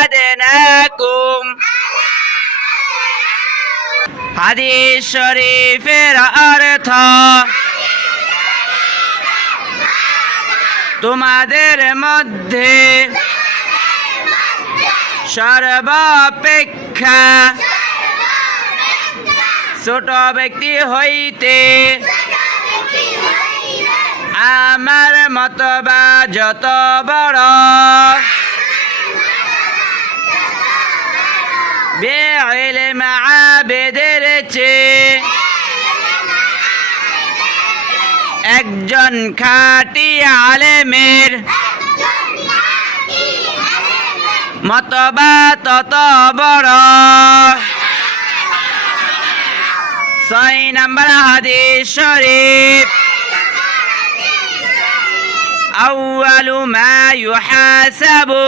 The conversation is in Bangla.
আদনাকুম। হাদিস শরীফের অর্থ তোমাদের মধ্যে সর্বাপেক্ষা ছোট ব্যক্তি হইতে আমার মতবা যত বড় বেইলম আবেদের চেয়ে একজন খাঁটি আলেমের মতবা তত বড়। 6 নম্বর হাদিস শরীফ আউয়ালু মা ইউহাসাবু